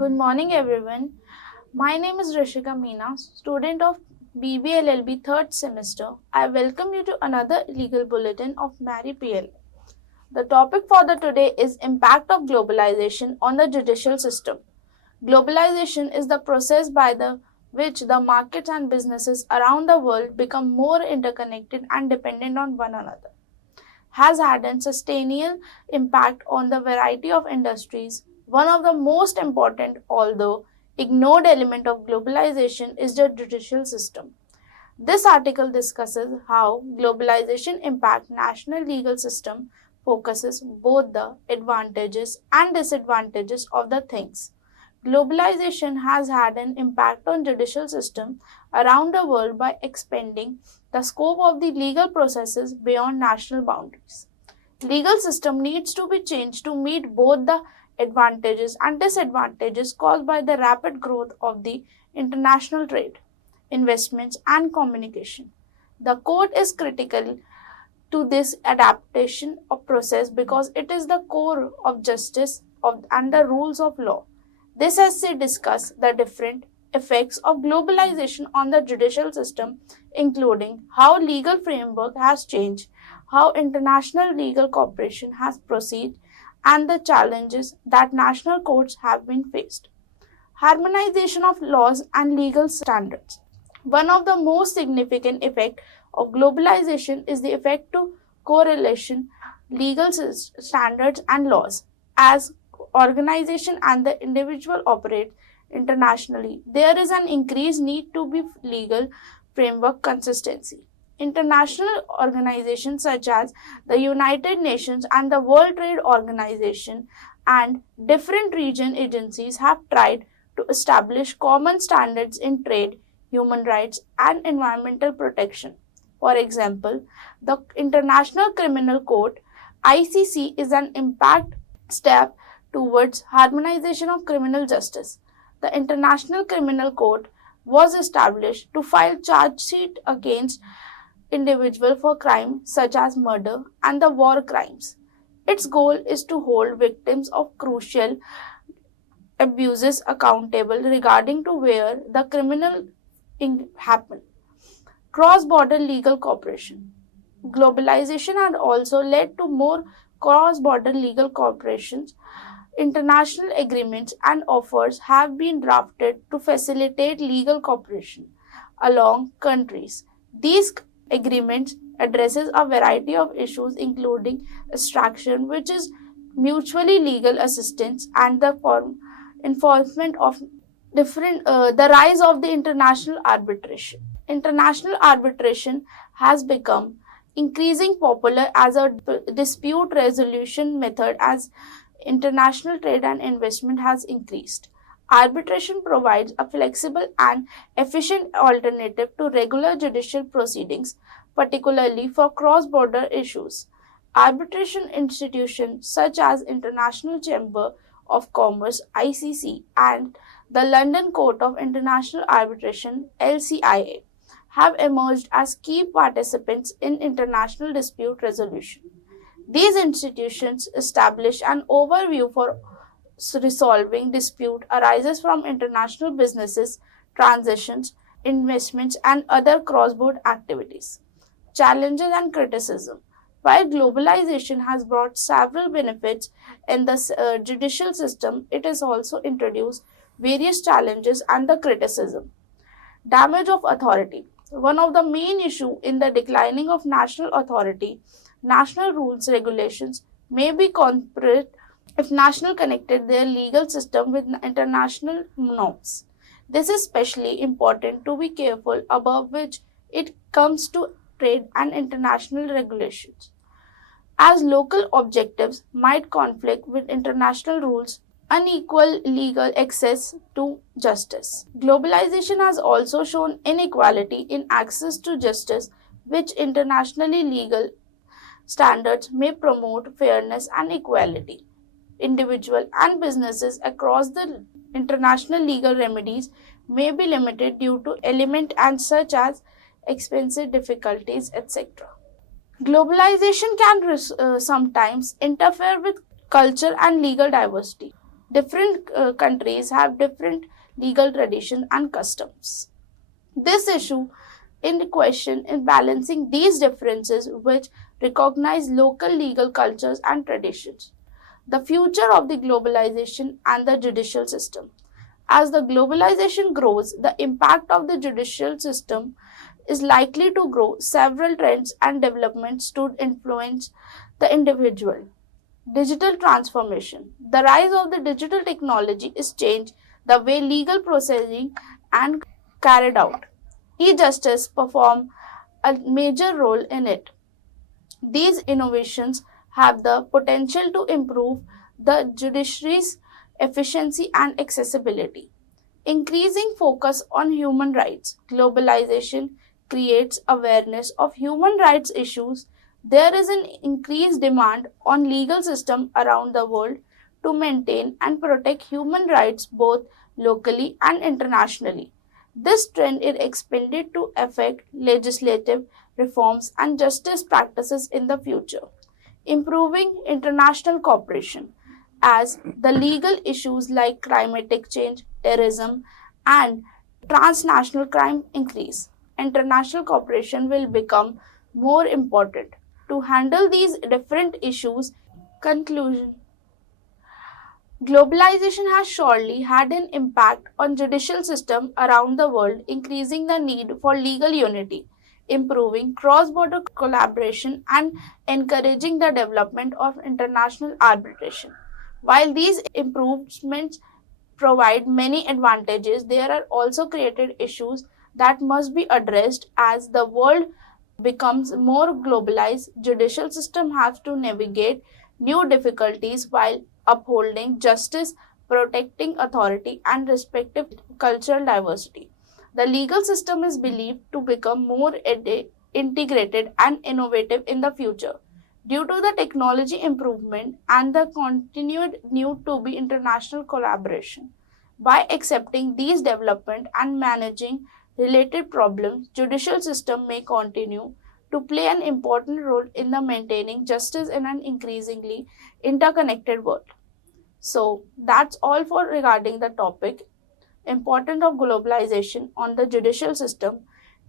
Good morning, everyone. My name is Rishika Meena, student of BBLLB third semester. I welcome you to another legal bulletin of MERI PLI. The topic for the today is impact of globalization on the judicial system. Globalization is the process by which the markets and businesses around the world become more interconnected and dependent on one another. Has had a sustainable impact on the variety of industries. One of the most important, although ignored element of globalization is the judicial system. This article discusses how globalization impacts national legal system, focuses both the advantages and disadvantages of the things. Globalization has had an impact on judicial system around the world by expanding the scope of the legal processes beyond national boundaries. Legal system needs to be changed to meet both the advantages and disadvantages caused by the rapid growth of the international trade, investments and communication. The court is critical to this adaptation of process because it is the core of justice and the rules of law. This essay discusses the different effects of globalization on the judicial system, including how legal framework has changed, how international legal cooperation has proceeded, and the challenges that national courts have been faced. Harmonization of laws and legal standards. One of the most significant effects of globalization is the effect to correlation legal standards and laws. As organization and the individual operate internationally, there is an increased need to be legal framework consistency. International organizations such as the United Nations and the World Trade Organization and different region agencies have tried to establish common standards in trade, human rights, and environmental protection. For example, the International Criminal Court (ICC) is an impact step towards harmonization of criminal justice. The International Criminal Court was established to file charge sheet against individuals for crimes such as murder and the war crimes. Its goal is to hold victims of crucial abuses accountable regarding to where the criminal happened. Cross-border legal cooperation. Globalization had also led to more cross-border legal cooperations. International agreements and offers have been drafted to facilitate legal cooperation along countries. These agreements addresses a variety of issues including extraction, which is mutually legal assistance, and the enforcement of the rise of the international arbitration. International arbitration has become increasingly popular as a dispute resolution method as international trade and investment has increased. Arbitration provides a flexible and efficient alternative to regular judicial proceedings, particularly for cross-border issues. Arbitration institutions such as International Chamber of Commerce (ICC) and the London Court of International Arbitration (LCIA) have emerged as key participants in international dispute resolution. These institutions establish an overview for resolving dispute arises from international businesses, transactions, investments, and other cross-border activities. Challenges and criticism. While globalization has brought several benefits in the judicial system, it has also introduced various challenges and the criticism. Damage of authority. One of the main issues in the declining of national authority, national rules regulations may be corporate if national connected their legal system with international norms. This is especially important to be careful about which it comes to trade and international regulations, as local objectives might conflict with international rules. Unequal legal access to justice. Globalization has also shown inequality in access to justice, which internationally legal standards may promote fairness and equality. Individuals and businesses across the international legal remedies may be limited due to elements and such as expensive difficulties, etc. Globalization can sometimes interfere with culture and legal diversity. Different countries have different legal traditions and customs. This issue in question in balancing these differences which recognize local legal cultures and traditions. The future of the globalization and the judicial system. As the globalization grows, the impact of the judicial system is likely to grow. Several trends and developments to influence the individual. Digital transformation. The rise of the digital technology is changed the way legal processing and carried out. E-justice perform a major role in it. These innovations have the potential to improve the judiciary's efficiency and accessibility. Increasing focus on human rights. Globalization creates awareness of human rights issues. There is an increased demand on legal system around the world to maintain and protect human rights both locally and internationally. This trend is expected to affect legislative reforms and justice practices in the future. Improving international cooperation as the legal issues like climatic change, terrorism, and transnational crime increase. International cooperation will become more important to handle these different issues. Conclusion. Globalization has surely had an impact on judicial system around the world, increasing the need for legal unity, improving cross-border collaboration, and encouraging the development of international arbitration. While these improvements provide many advantages, there are also created issues that must be addressed as the world becomes more globalized. Judicial system have to navigate new difficulties while upholding justice, protecting authority, and respecting cultural diversity. The legal system is believed to become more integrated and innovative in the future due to the technology improvement and the continued need to be international collaboration. By accepting these development and managing related problems, judicial system may continue to play an important role in the maintaining justice in an increasingly interconnected world. So that's all for regarding the topic importance of globalization on the judicial system.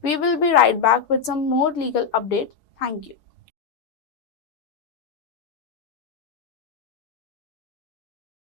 We will be right back with some more legal updates. Thank you.